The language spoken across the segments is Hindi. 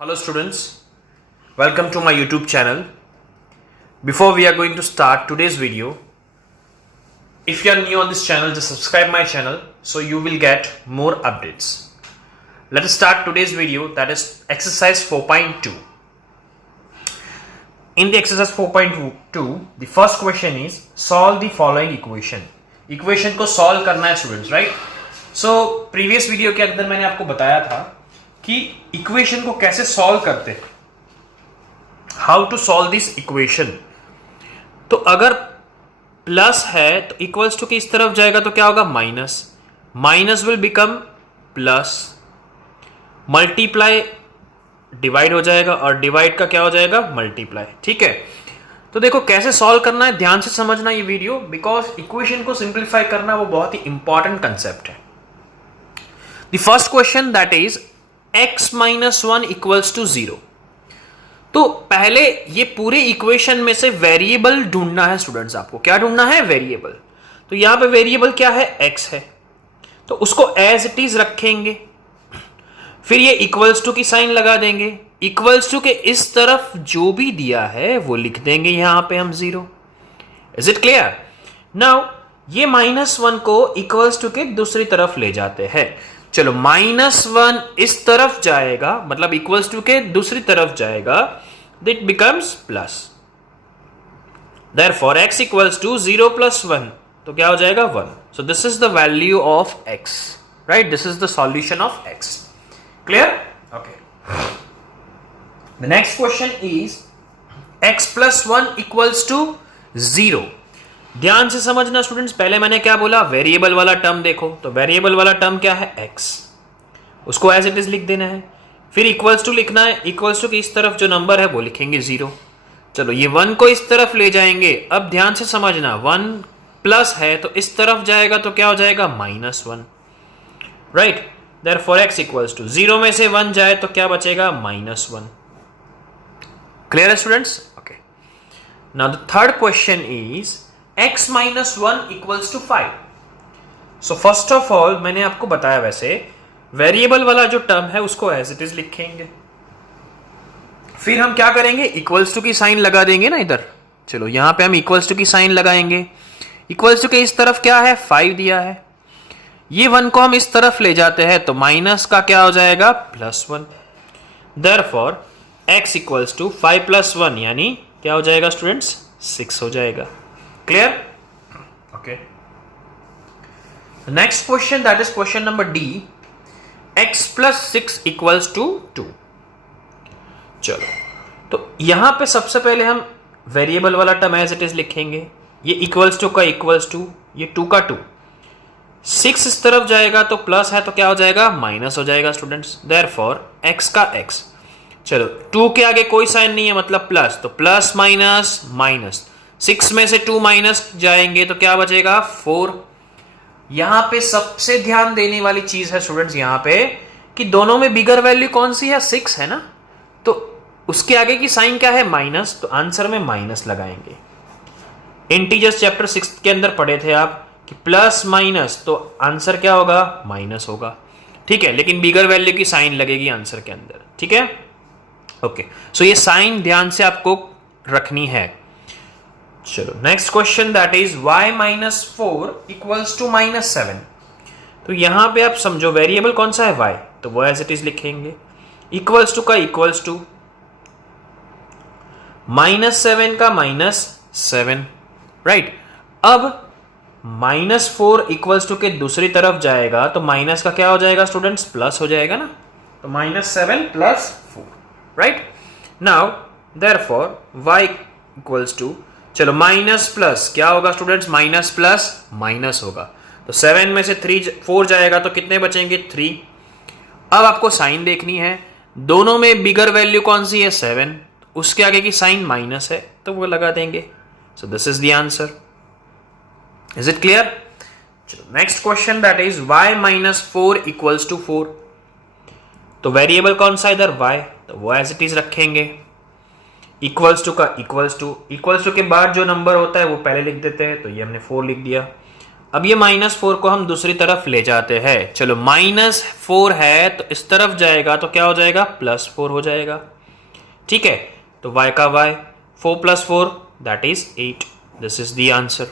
Hello students, welcome to my YouTube channel. Before we are going to start today's video, if you are new on this channel, just subscribe my channel so you will get more updates. Let us start today's video, that is exercise 4.2. In the exercise 4.2, the first question is solve the following equation. Equation को solve करना है students, right? So previous video के अंदर मैंने आपको बताया था कि इक्वेशन को कैसे सॉल्व करते हैं, how to solve this equation. तो अगर प्लस है तो इक्वल्स टू के इस तरफ जाएगा तो क्या होगा minus, minus will become plus, multiply divide हो जाएगा और डिवाइड का क्या हो जाएगा मल्टीप्लाई. ठीक है, तो देखो कैसे सॉल्व करना है, ध्यान से समझना ये वीडियो, बिकॉज इक्वेशन को सिंप्लीफाई करना वो बहुत ही इंपॉर्टेंट कंसेप्ट है. The first question that is x minus 1 equals to 0. तो पहले ये पूरे इक्वेशन में से वेरिएबल ढूंढना है स्टूडेंट्स. आपको क्या ढूंढना है, वेरिएबल. तो यहां पे वेरिएबल क्या है, x है, तो उसको एज इट इज रखेंगे. फिर ये इक्वल्स टू की साइन लगा देंगे. इक्वल्स टू के इस तरफ जो भी दिया है वो लिख देंगे यहां पे हम 0. Is it clear? नाउ ये -1 को इक्वल्स टू के दूसरी तरफ ले जाते हैं. चलो -1 इस तरफ जाएगा, मतलब इक्वल्स टू के दूसरी तरफ जाएगा, that becomes plus. Therefore x equals to 0 plus 1, तो क्या हो जाएगा 1. So this is the value of x, right? This is the solution of x. Clear? Okay. The next question is x plus 1 equals to 0. ध्यान से समझना स्टूडेंट्स, पहले मैंने क्या बोला, वेरिएबल वाला टर्म देखो. तो वेरिएबल वाला टर्म क्या है, x, उसको एज इट इज लिख देना है. फिर इक्वल्स टू लिखना है, इक्वल्स टू की इस तरफ जो नंबर है वो लिखेंगे 0. चलो ये 1 को इस तरफ ले जाएंगे. अब ध्यान से समझना, 1 प्लस है तो इस तरफ जाएगा तो क्या हो जाएगा -1, right? Therefore x equals to 0 में से 1 जाए तो क्या बचेगा -1. क्लियर है students? Okay. Now the third question is x minus 1 equals to 5. So first of all मैंने आपको बताया, वैसे वेरिएबल वाला जो टर्म है उसको एज इट इज लिखेंगे. फिर हम क्या करेंगे, इक्वल्स टू की साइन लगा देंगे ना इधर. चलो यहां पे हम इक्वल्स टू की साइन लगाएंगे. इक्वल्स टू के इस तरफ क्या है, 5 दिया है. ये 1 को हम इस तरफ ले जाते हैं तो माइनस का क्या हो जाएगा, +1. Therefore x equals to 5 plus 1 यानी क्या हो जाएगा स्टूडेंट्स, 6 हो जाएगा. Clear? Okay. The next question, that is question number D. X plus 6 equals to 2. चलो, तो यहां पे सबसे पहले हम वेरिएबल वाला टर्म एज इट इज लिखेंगे. ये इक्वल्स टू का इक्वल्स टू, ये 2 का 2. 6 इस तरफ जाएगा तो प्लस है तो क्या हो जाएगा, माइनस हो जाएगा स्टूडेंट्स. देयरफॉर x का x. चलो 2 के आगे कोई साइन नहीं है, मतलब प्लस, तो प्लस माइनस माइनस. 6 में से 2 माइनस जाएंगे तो क्या बचेगा, 4. यहां पे सबसे ध्यान देने वाली चीज है स्टूडेंट्स यहां पे कि दोनों में बिगर वैल्यू कौन सी है, 6 है ना, तो उसके आगे की साइन क्या है, माइनस, तो आंसर में माइनस लगाएंगे. इंटीजर्स चैप्टर 6 के अंदर पढ़े थे आप कि प्लस माइनस, तो आंसर क्या होगा, माइनस होगा. ठीक है, लेकिन बिगर वैल्यू की साइन लगेगी आंसर के अंदर. ठीक है, ओके. सो ये साइन ध्यान से आपको रखनी है. चलो next question, that is y minus 4 equals to -7. तो यहां पे आप समझो वेरिएबल कौन सा है, y, तो वो एज इट इज लिखेंगे. इक्वल्स टू का इक्वल्स टू, -7 का -7, राइट? अब -4 इक्वल्स टू के दूसरी तरफ जाएगा तो माइनस का क्या हो जाएगा स्टूडेंट्स, प्लस हो जाएगा ना, तो -7 plus 4, right? Now therefore y equals to, चलो माइनस प्लस क्या होगा स्टूडेंट्स, माइनस प्लस माइनस होगा, तो 7 में से 4 जाएगा तो कितने बचेंगे, 3. अब आपको साइन देखनी है, दोनों में बिगर वैल्यू कौन सी है, 7, उसके आगे की साइन माइनस है तो वो लगा देंगे. So this is the answer. Is it clear? चलो next question, that is y minus 4 equals to 4. तो वेरिएबल कौन सा इधर, y, तो वो एज इट इज रखेंगे. इक्वल्स टू का इक्वल्स टू के बाद जो नंबर होता है वो पहले लिख देते हैं, तो ये हमने 4 लिख दिया. अब ये -4 को हम दूसरी तरफ ले जाते हैं। चलो -4 है तो इस तरफ जाएगा तो क्या हो जाएगा, +4 हो जाएगा। ठीक है, तो y का y, 4 + 4 that is 8। This is the answer.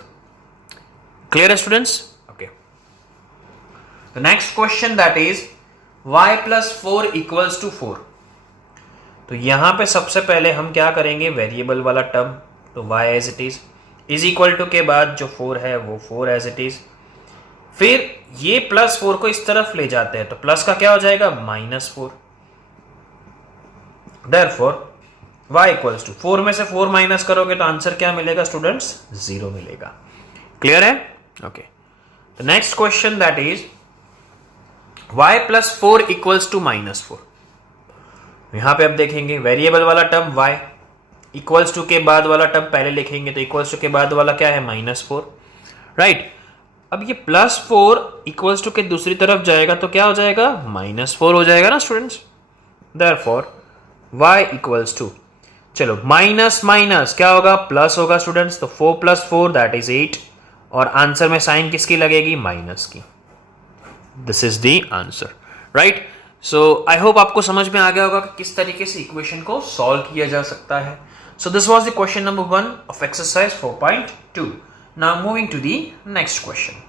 Clear है students? Okay, the next question that is y + 4 = 4। तो यहां पे सबसे पहले हम क्या करेंगे, वेरिएबल वाला टर्म, तो y as it is equal to के बाद जो 4 है वो 4 एज इट इज। फिर ये +4 को इस तरफ ले जाते हैं तो प्लस का क्या हो जाएगा, -4। देयरफॉर y = 4 में से 4 माइनस करोगे तो आंसर क्या मिलेगा स्टूडेंट्स, 0 मिलेगा। क्लियर है? Okay, the next question that is y + 4 = -4। यहां पे अब देखेंगे वेरिएबल वाला टर्म y, इक्वल्स टू के बाद वाला टर्म पहले लिखेंगे तो इक्वल्स टू के बाद वाला क्या है, -4, राइट। अब ये +4 इक्वल्स टू के दूसरी तरफ जाएगा तो क्या हो जाएगा, -4 हो जाएगा ना स्टूडेंट्स। देयरफॉर y = चलो माइनस माइनस क्या होगा, प्लस होगा स्टूडेंट्स। तो 4 + 4 दैट इज 8 और आंसर में साइन किसकी लगेगी, माइनस की। This is the answer, right. So I hope आपको समझ में आ गया होगा कि किस तरीके से इक्वेशन को सॉल्व किया जा सकता है। So this was the question number 1 of exercise 4.2। Now moving to the next question.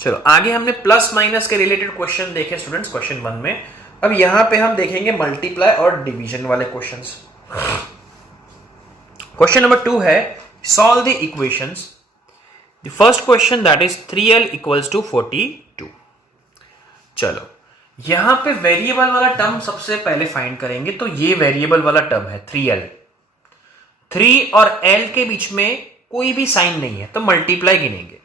चलो आगे हमने प्लस माइनस के रिलेटेड क्वेश्चन देखे स्टूडेंट्स क्वेश्चन 1 में। अब यहां पे हम देखेंगे मल्टीप्लाई और डिवीजन वाले क्वेश्चंस। क्वेश्चन नंबर 2 है, solve the equations. The first question that is 3l = 42। चलो यहां पे वेरिएबल वाला टर्म सबसे पहले फाइंड करेंगे। तो ये वेरिएबल वाला टर्म है 3l। 3 और l के बीच में कोई भी साइन नहीं है तो मल्टीप्लाई गिनेंगे।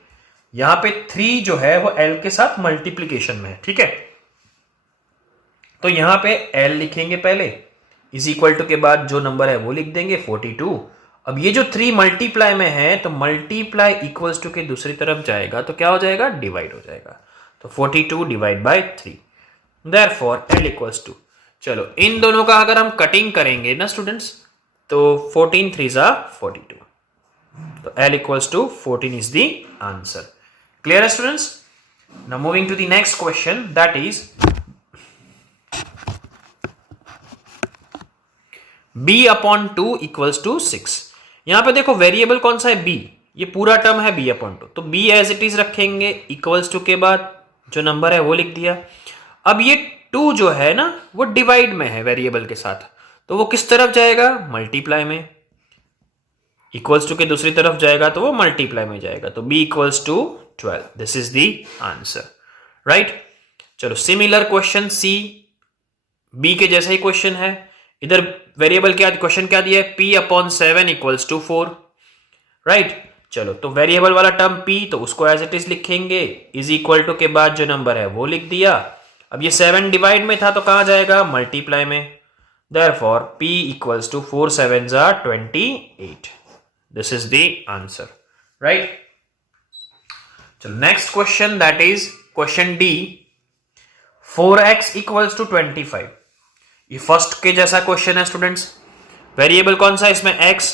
यहां पे 3 जो है वो l के साथ मल्टीप्लीकेशन में है, ठीक है। तो यहां पे l लिखेंगे पहले, इज इक्वल टू के बाद जो नंबर है वो लिख देंगे 42। अब ये जो 3 मल्टीप्लाई में है तो मल्टीप्लाई इक्वल्स टू के दूसरी तरफ जाएगा तो क्या हो जाएगा, डिवाइड हो जाएगा। तो 42 / 3 देयरफॉर l = चलो इन दोनों का अगर हम कटिंग करेंगे ना स्टूडेंट्स तो 14 × 3 = 42। तो l = 14 is the answer. Clear है students? Now moving to the next question that is b/2 = 6। यहां पे देखो वेरिएबल कौन सा है, b। ये पूरा टर्म है b/2। तो b एज इट इज रखेंगे, इक्वल्स टू के बाद जो नंबर है वो लिख दिया। अब ये 2 जो है ना वो डिवाइड में है वेरिएबल के साथ, तो वो किस तरफ जाएगा, मल्टीप्लाई में। इक्वल्स टू के दूसरी तरफ जाएगा तो वो मल्टीप्लाई में जाएगा। तो b = 12। This is the answer, right. चलो सिमिलर क्वेश्चन c, b के जैसा ही क्वेश्चन है। इधर वेरिएबल क्या, क्वेश्चन क्या दिया है, p/7 = 4, राइट। चलो तो वेरिएबल वाला टर्म p तो उसको एज इट इज लिखेंगे, इज इक्वल टू के बाद जो नंबर है वो लिख दिया। अब ये 7 डिवाइड में था तो कहां जाएगा, मल्टीप्लाई में। Therefore p = 4 × 7 = 28। This is the answer, right. चलो next question that is question d, 4x = 25। ये फर्स्ट के जैसा क्वेश्चन है स्टूडेंट्स। वेरिएबल कौन सा है इसमें, x,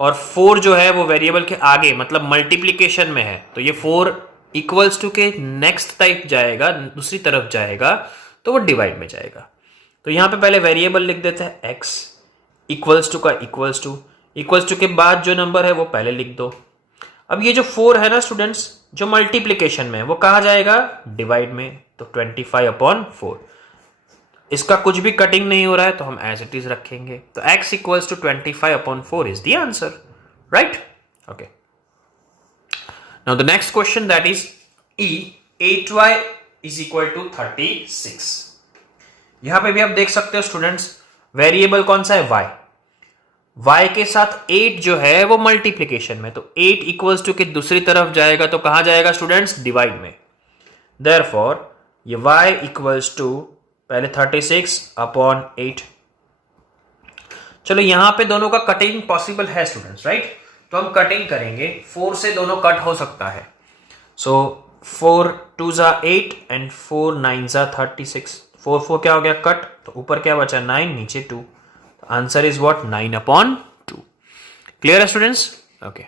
और 4 जो है वो वेरिएबल के आगे मतलब मल्टीप्लीकेशन में है। तो ये 4 इक्वल्स टू के नेक्स्ट टाइप जाएगा, दूसरी तरफ जाएगा तो वो डिवाइड में जाएगा। तो यहां पे पहले वेरिएबल लिख देते हैं x, इक्वल्स टू का इक्वल्स टू के बाद जो नंबर है वो पहले लिख दो। अब ये जो 4 है ना स्टूडेंट्स जो मल्टीप्लीकेशन में है वो कहां जाएगा, डिवाइड में। तो 25/4। इसका कुछ भी कटिंग नहीं हो रहा है तो हम एज इट इज रखेंगे। तो x = 25/4 is the answer, right. Okay, now the next question that is e, 8y = 36। यहां पे भी आप देख सकते हो स्टूडेंट्स वेरिएबल कौन सा है, y के साथ 8 जो है वो मल्टीप्लीकेशन में। तो 8 इक्वल्स टू के दूसरी तरफ जाएगा तो कहां जाएगा स्टूडेंट्स, डिवाइड में। देयरफॉर ये y = पहले 36/8। चलो यहां पे दोनों का कटिंग पॉसिबल है स्टूडेंट्स, राइट। तो हम कटिंग करेंगे, 4 से दोनों कट हो सकता है। सो 4 × 2 = 8 एंड 4 × 9 = 36। 4 4 क्या हो गया, कट। तो ऊपर क्या बचा, 9, नीचे 2। Answer is what, 9/2। क्लियर है students? Okay,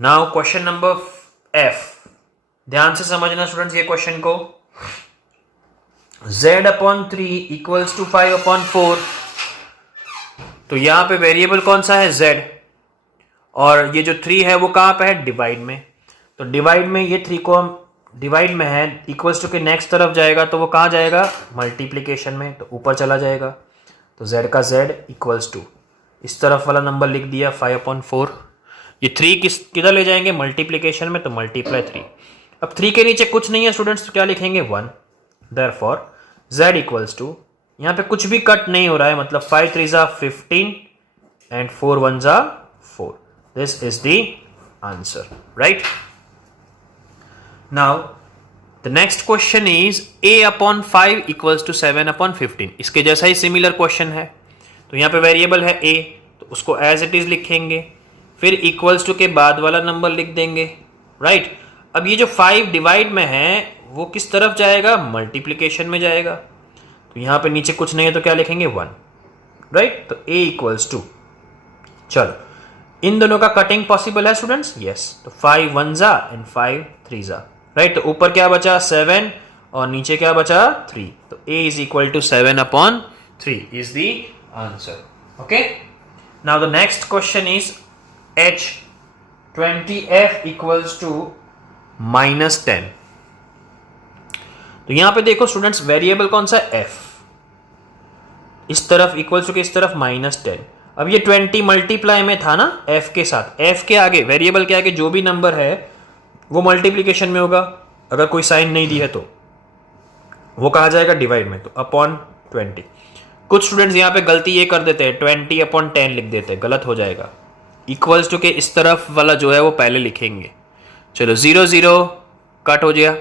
now question number F, ध्यान से समझना स्टूडेंट्स ये क्वेश्चन को। Z/3 इक्वल्स टू 5/4, तो यहां पे वेरिएबल कौन सा है? Z, और ये जो 3 है वो कहां पे है? डिवाइड में। तो डिवाइड में ये 3 को हम डिवाइड में है, इक्वल्स टू के नेक्स्ट तरफ जाएगा तो वो कहां जाएगा? मल्टीप्लीकेशन में, तो ऊपर चला जाएगा। तो Z का Z इक्वल्स टू इस तरफ वाला नंबर लिख दिया 5/4। ये 3 किधर ले जाएंगे? मल्टीप्लीकेशन में, तो मल्टीप्लाई 3। अब 3 के नीचे कुछ नहीं है स्टूडेंट्स, तो क्या लिखेंगे? 1। देयरफॉर Z इक्वल्स टू, यहाँ पे कुछ भी कट नहीं हो रहा है, मतलब 5 3 जा 15 एंड 4 1 जा 4। This is the answer, right? Now the next question is A/5 equals to 7/15। इसके जैसा ही सिमिलर क्वेश्चन है। तो यहाँ पे वेरिएबल है A, तो उसको एज इट इज लिखेंगे, फिर इक्वल्स टू के बाद वाला नंबर लिख देंगे, राइट? अब ये जो 5 डिवाइड में है वो किस तरफ जाएगा? मल्टीप्लीकेशन में जाएगा। तो यहाँ पे नीचे कुछ नहीं है तो क्या लिखेंगे? 1, राइट? तो A इक्वल्स टू, चलो इन दोनों का कटिंग पॉसिबल है स्टूडेंट्स? यस। तो 5 1 जा एंड 5 3 जा, राइट? तो ऊपर क्या बचा? 7 और नीचे क्या बचा? 3। तो A is equal to 7/3 is the answer. Okay, now the next question is H20F equals to -10। तो यहां पे देखो स्टूडेंट्स, वेरिएबल कौन सा है? F, इस तरफ इक्वल्स टू के इस तरफ -10। अब ये 20 मल्टीप्लाई में था ना F के साथ, F के आगे वेरिएबल के आगे जो भी नंबर है वो मल्टीप्लीकेशन में होगा। अगर कोई साइन नहीं दी है तो वो कहा जाएगा डिवाइड में, तो अपॉन 20। कुछ स्टूडेंट्स यहां पे गलती ये कर देते हैं, 20/10 लिख देते हैं, गलत हो जाएगा। इक्वल्स टू के इस तरफ वाला जो है वो पहले लिखेंगे। चलो 0 0 कट हो गया,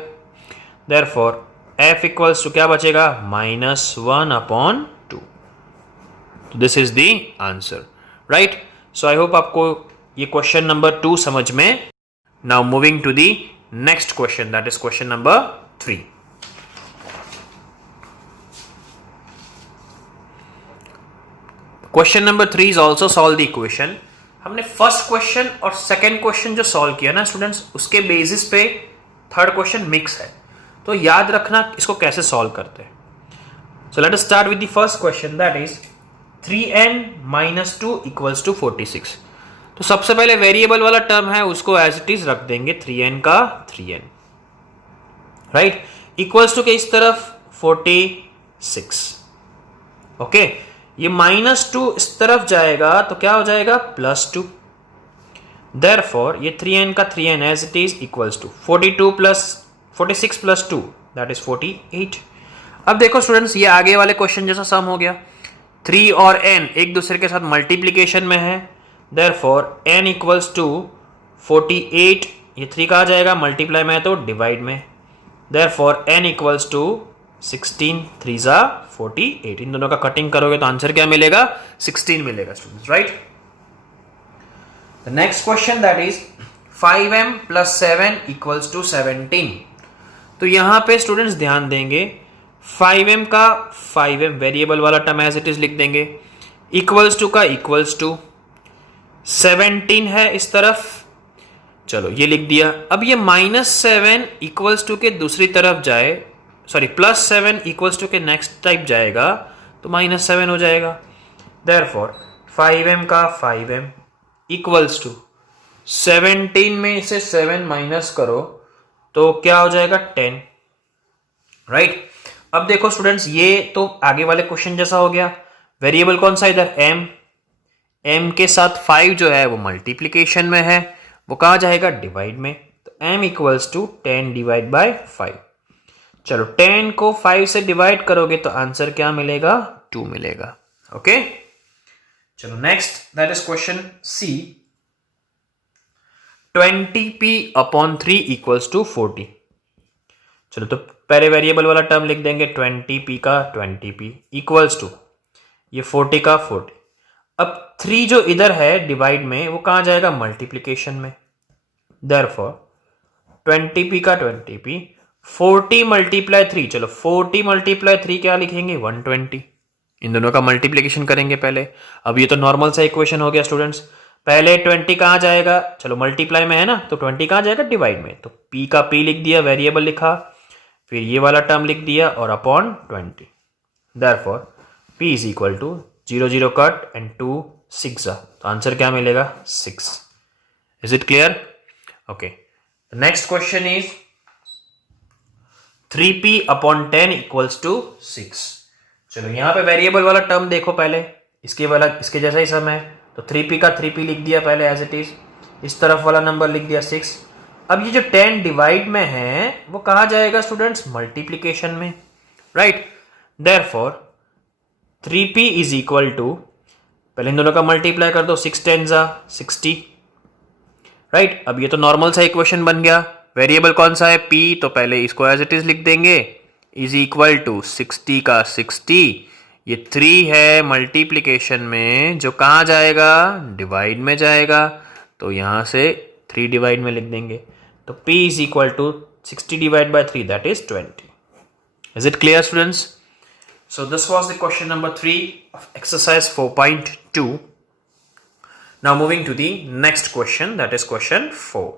देयरफॉर F इक्वल्स टू क्या बचेगा? -1/2। तो this is the answer, right? So I hope आपको ये क्वेश्चन नंबर 2 समझ में। Now moving to the next question, that is question number 3। Question number 3 is also solve the equation. हमने फर्स्ट क्वेश्चन और सेकेंड क्वेश्चन जो सॉल्व किया ना स्टूडेंट्स, उसके बेसिस पे थर्ड क्वेश्चन मिक्स है, तो याद रखना इसको कैसे सॉल्व करते हैं। So let us start with the first question, that is 3n - 2 equals to 46। तो सबसे पहले वेरिएबल वाला टर्म है उसको एज इट इज रख देंगे, 3n का 3n, राइट? इक्वल्स टू के इस तरफ 46। ओके, ये -2 इस तरफ जाएगा तो क्या हो जाएगा? +2। देयरफॉर ये 3n का 3n as it is equals to 46 + 2 that is 48। अब देखो स्टूडेंट्स, ये आगे वाले क्वेश्चन जैसा सम हो गया। 3 और n एक दूसरे के साथ मल्टीप्लीकेशन में है, देयरफॉर n इक्वल्स टू 48। ये 3 कहा जाएगा, मल्टीप्लाई में है तो डिवाइड में, देयरफॉर n इक्वल्स टू 16 3 जा 48। इन दोनों का कटिंग करोगे तो आंसर क्या मिलेगा? 16 मिलेगा students, right? The next question that is 5m + 7 equals to 17। तो यहां पे स्टूडेंट्स ध्यान देंगे, 5m का 5m वेरिएबल वाला टर्म एज इट इज लिख देंगे, इक्वल्स टू का इक्वल्स टू 17 है इस तरफ, चलो ये लिख दिया। अब ये -7 इक्वल्स टू के दूसरी तरफ जाए, सॉरी +7 इक्वल्स टू के नेक्स्ट टाइप जाएगा तो -7 हो जाएगा। देयरफॉर 5m का 5m इक्वल्स टू 17 में से 7 माइनस करो तो क्या हो जाएगा? 10, राइट? अब देखो स्टूडेंट्स, ये तो आगे वाले क्वेश्चन जैसा हो गया। वेरिएबल कौन सा? इधर m के साथ 5 जो है वो मल्टीप्लीकेशन में है, वो कहा जाएगा? डिवाइड में। तो m equals to 10 divide by 5। चलो 10 को 5 से डिवाइड करोगे तो आंसर क्या मिलेगा? 2 मिलेगा। ओके, चलो next, that is question C। 20p/3 equals to 40। चलो तो पहले वेरिएबल वाला टर्म लिख देंगे, 20p का 20p इक्वल्स टू ये 40 का 40। अब 3 जो इधर है डिवाइड में वो कहां जाएगा? मल्टीप्लीकेशन में, देयरफॉर 20p का 20p 40 × 3। चलो 40 × 3 क्या लिखेंगे? 120। इन दोनों का मल्टीप्लीकेशन करेंगे पहले। अब ये तो नॉर्मल सा इक्वेशन हो गया स्टूडेंट्स, पहले 20 कहाँ जाएगा, चलो मल्टीप्लाई में है ना, तो 20 कहाँ जाएगा, डिवाइड में, तो p का p लिख दिया, वेरिएबल लिखा, फिर ये वाला टर्म लिख दिया और upon 20. Therefore p is equal to 0 0 cut and 2 6 जा, तो आंसर क्या मिलेगा 6. Is it clear? Okay, next question is 3p upon 10 equals to 6. चलो यहाँ पे वेरिएबल वाला टर्म देखो पहले, इसके जैसा ही सम है, तो 3p का 3p लिख दिया पहले एज इट इज, इस तरफ वाला नंबर लिख दिया 6. अब ये जो 10 डिवाइड में है वो कहाँ जाएगा स्टूडेंट्स, मल्टीप्लीकेशन में, right. Therefore 3p is equal to, पहले इन दोनों का मल्टीप्लाई कर दो, 6 10 जा 60, राइट. अब ये तो नॉर्मल सा इक्वेशन बन गया, वेरिएबल कौन सा है p, तो पहले इसको एज इट इज लिख देंगे, इज इक्वल टू 60 का 60, ये 3 है मल्टीप्लिकेशन में, जो कहाँ जाएगा, डिवाइड में जाएगा, तो यहाँ से 3 डिवाइड में लिख देंगे, तो p is equal to 60 divide by 3, that is 20. Is it clear students? So this was the question number 3 of exercise 4.2. Now moving to the next question, that is question 4.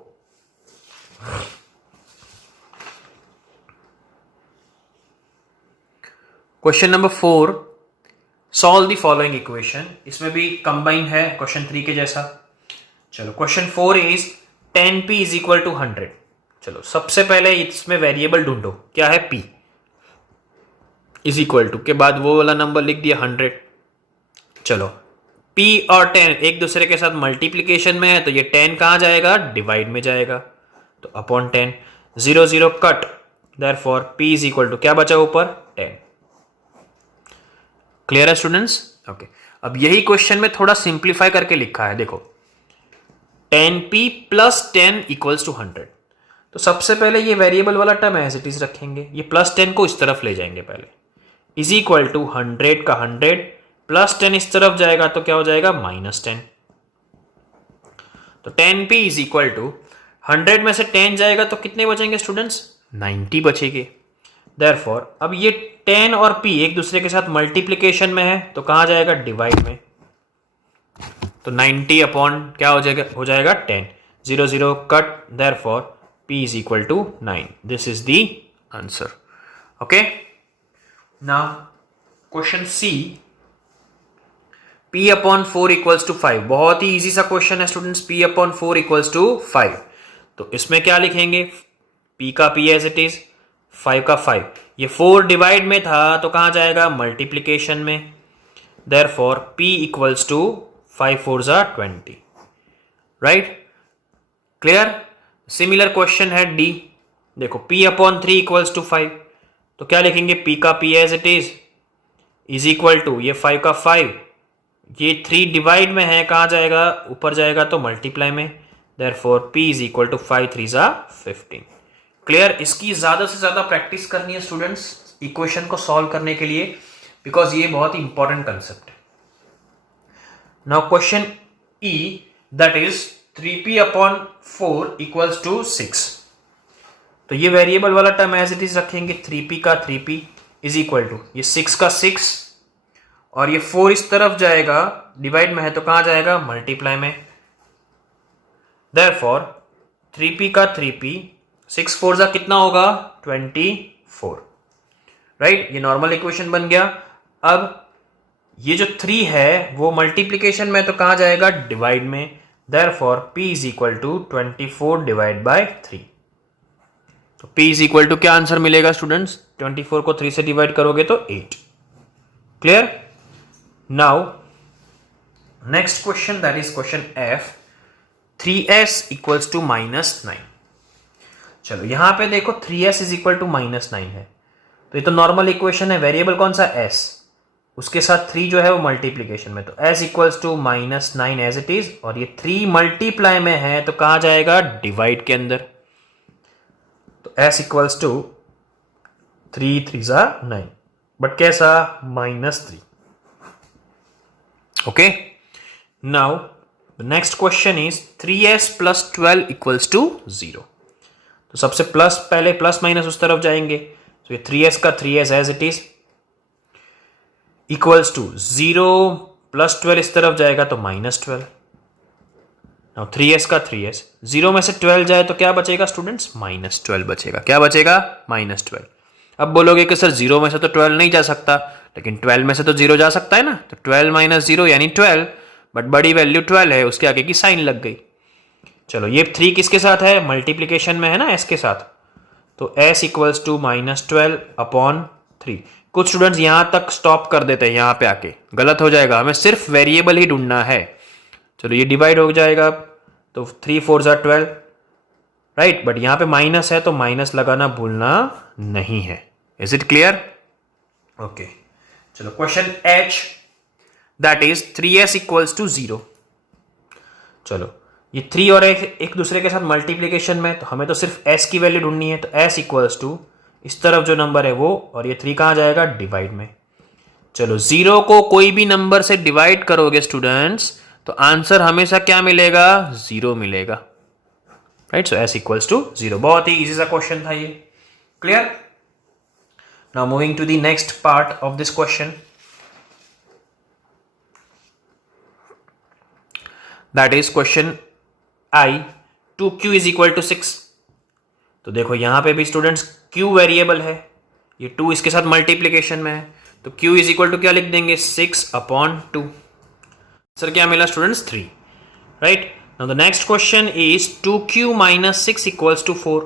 Question number 4, solve the following equation. इसमें भी कंबाइन है क्वेश्चन 3 के जैसा. चलो question 4 is 10p is equal to 100. चलो सबसे पहले इसमें वेरिएबल ढूंढो, क्या है p, इज इक्वल टू के बाद वो वाला नंबर लिख दिया 100. चलो p और 10 एक दूसरे के साथ मल्टीप्लीकेशन में है, तो ये 10 कहाँ जाएगा, डिवाइड में जाएगा, तो upon 10, 0 0 cut, therefore p is equal to क्या बचा ऊपर, 10. क्लियर है स्टूडेंट्स? ओके, अब यही क्वेश्चन में थोड़ा सिंप्लीफाई करके लिखा है, देखो 10p प्लस 10 इक्वल्स टू 100. तो सबसे पहले ये वेरिएबल वाला टर्म एज इट इज रखेंगे, ये प्लस 10 को इस तरफ ले जाएंगे पहले, इज इक्वल टू 100 का 100 प्लस 10 इस तरफ जाएगा, तो क्या हो जाएगा, माइनस 10. तो 10p इज इक्वल टू 100 में से 10 जाएगा तो कितने बचेंगे स्टूडेंट्स, 90 बचेंगे. देयरफॉर अब ये 10 और p एक दूसरे के साथ मल्टीप्लिकेशन में है, तो कहाँ जाएगा, डिवाइड में, तो 90 अपॉन क्या हो जाएगा 10, 0 0 cut, therefore p is equal to 9. This is the answer. Okay, now question C, p upon 4 equals to 5. बहुत ही इजी सा क्वेश्चन है students, p upon 4 equals to 5. तो इसमें क्या लिखेंगे, p का p एज इट इज, 5 का 5, ये 4 डिवाइड में था तो कहाँ जाएगा, मल्टीप्लीकेशन में, देयरफॉर p इक्वल्स टू 5 4 जा 20, राइट. क्लियर? सिमिलर क्वेश्चन है D, देखो p अपॉन 3 इक्वल्स टू 5, तो क्या लिखेंगे, p का p as it is equal to, ये 5 का 5, ये 3 डिवाइड में है, कहाँ जाएगा, ऊपर जाएगा, तो मल्टीप्लाई में, therefore p is equal to 5 3 जा 15. क्लियर? इसकी ज्यादा से ज्यादा प्रैक्टिस करनी है स्टूडेंट्स इक्वेशन को सॉल्व करने के लिए, बिकॉज ये बहुत ही इंपॉर्टेंट कंसेप्ट है. Now question E, that is 3p upon 4 equals to 6. तो ये वेरिएबल वाला टर्म एज इट इज रखेंगे, 3p का 3p इज इक्वल टू, ये 6 का 6 और ये 4 इस तरफ जाएगा, डिवाइड में है तो कहाँ जाएगा, मल्टीप्लाई में, देयरफॉर 3p का 3p, 6 4 जा कितना होगा, 24, राइट. ये नॉर्मल इक्वेशन बन गया. अब ये जो 3 है वो मल्टीप्लीकेशन में, तो कहाँ जाएगा, डिवाइड में, therefore p is equal to 24 divide by 3. तो p इज इक्वल टू क्या आंसर मिलेगा स्टूडेंट्स, 24 को 3 से डिवाइड करोगे तो 8. Clear? Now next question, that is question F, 3s equals to -9. चलो यहां पे देखो 3s इज इक्वल टू -9 है, तो ये तो नॉर्मल इक्वेशन है, वेरिएबल कौन सा, s, उसके साथ 3 जो है वो मल्टीप्लीकेशन में, तो s equals to -9 as it is, और ये 3 मल्टीप्लाई में है तो कहाँ जाएगा, डिवाइड के अंदर, तो s इक्वल्स टू 3 3 जा 9, बट कैसा, -3. Okay, now the next question is 3s plus 12 equals to 0. तो सबसे प्लस, पहले प्लस माइनस उस तरफ जाएंगे, तो ये 3s का 3s as it is equals to 0 plus 12 इस तरफ जाएगा तो -12, नाउ 3s का 3s, 0 में से 12 जाए तो क्या बचेगा स्टूडेंट्स? -12 बचेगा। क्या बचेगा? -12। अब बोलोगे कि सर 0 में से तो 12 नहीं जा सकता, लेकिन 12 में से तो 0 जा सकता है ना, तो 12 - 0 यानी 12, बट बड़ी वैल्यू 12 है, उसके आगे की साइन लग गई। चलो ये 3 किसके साथ है? मल्टीप्लीकेशन में है ना, s के साथ, तो s इक्वल्स टू -12/3। कुछ स्टूडेंट्स यहां तक स्टॉप कर देते हैं, यहां पे आके गलत हो जाएगा, हमें सिर्फ वेरिएबल ही ढूंढना है। चलो ये डिवाइड हो जाएगा, तो 3 4 ज़ा 12, राइट, बट यहां पे माइनस है तो माइनस लगाना भूलना नहीं है। Is it clear? ओके, चलो question H, that is 3s equals to 0। चलो ये 3 और एक दूसरे के साथ मल्टीप्लीकेशन में, तो हमें तो सिर्फ s की वैल्यू ढूंढनी है, तो s इक्वल्स टू इस तरफ जो नंबर है वो, और ये 3 कहां जाएगा? डिवाइड में। चलो 0 को कोई भी नंबर से डिवाइड करोगे स्टूडेंट्स, तो आंसर हमेशा क्या मिलेगा? 0 मिलेगा, right. So s equals to 0। बहुत ही इजी सा क्वेश्चन था ये। Clear? Now moving to the next part of this question, that is question I, 2q is equal to 6। तो देखो यहां पे भी स्टूडेंट्स q वेरिएबल है, ये 2 इसके साथ मल्टीप्लीकेशन में है, तो q इज इक्वल टू क्या लिख देंगे? 6/2। सर क्या मिला students? 3, right. Now the next question is 2q - 6 equals to 4।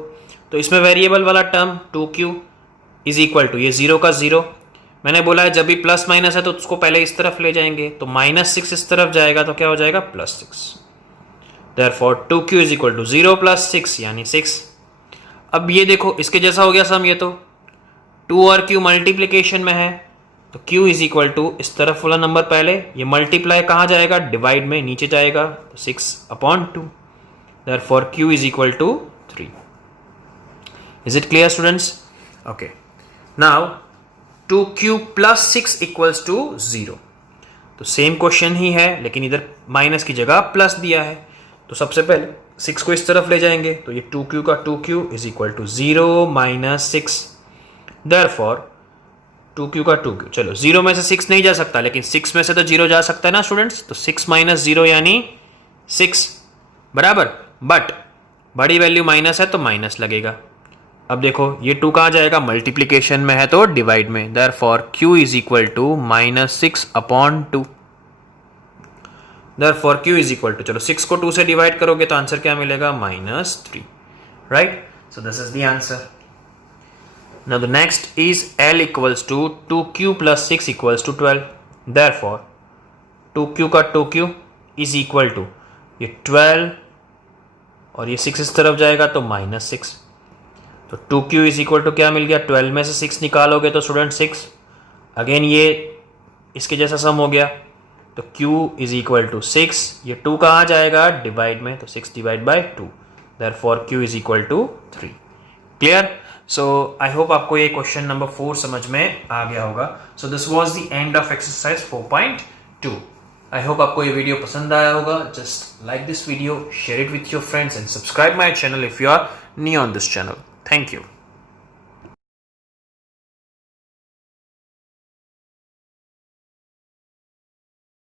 तो इसमें वेरिएबल वाला term 2q is equal to, ये 0 का 0, मैंने बोला है जब भी प्लस माइनस है तो उसको पहले इस तरफ ले जाएंगे, तो -6 इस तरफ जाएगा तो क्या हो जाएगा? +6। Therefore 2q is equal to 0 + 6 यानी 6। अब ये देखो इसके जैसा हो गया सम, ये तो 2 और q मल्टीप्लीकेशन में है, तो q इज इक्वल टू इस तरफ वाला नंबर पहले, ये मल्टीप्लाई कहाँ जाएगा? डिवाइड में, नीचे जाएगा, तो 6/2। Therefore q is equal to 3। Is it clear students? Okay, now 2q + 6 equals to 0। तो सेम क्वेश्चन ही है, लेकिन इधर माइनस की जगह प्लस दिया है, तो सबसे पहले 6 को इस तरफ ले जाएंगे, तो ये 2q का 2q is equal to 0 - 6। Therefore 2q का 2q, चलो 0 में से 6 नहीं जा सकता, लेकिन 6 में से तो 0 जा सकता है ना स्टूडेंट्स, तो 6 - 0 यानी 6 बराबर, बट बड़ी वैल्यू माइनस है तो माइनस लगेगा। अब देखो ये 2 कहाँ जाएगा? मल्टीप्लीकेशन में है तो डिवाइड में, therefore q is equal to -6/2। Therefore q is equal to, चलो 6 को 2 से डिवाइड करोगे तो आंसर क्या मिलेगा? -3, right. So this is the answer. Now the next is L equals to 2q + 6 equals to 12। Therefore 2q का 2q इज इक्वल टू ये 12, और ये 6 इस तरफ जाएगा तो -6, तो 2q इज इक्वल टू क्या मिल गया? 12 में से 6 निकालोगे तो स्टूडेंट 6, अगेन ये इसके जैसा सम हो गया, तो q इज इक्वल टू 6, ये 2 कहाँ जाएगा? डिवाइड में, तो 6 divide by 2, therefore q is equal to 3। Clear? So I hope आपको ये क्वेश्चन नंबर 4 समझ में आ गया होगा। So this was the end of exercise 4.2। आई होप आपको ये वीडियो पसंद आया होगा। Just like this video, share it with your friends and subscribe my channel if you are new on this channel. Thank you.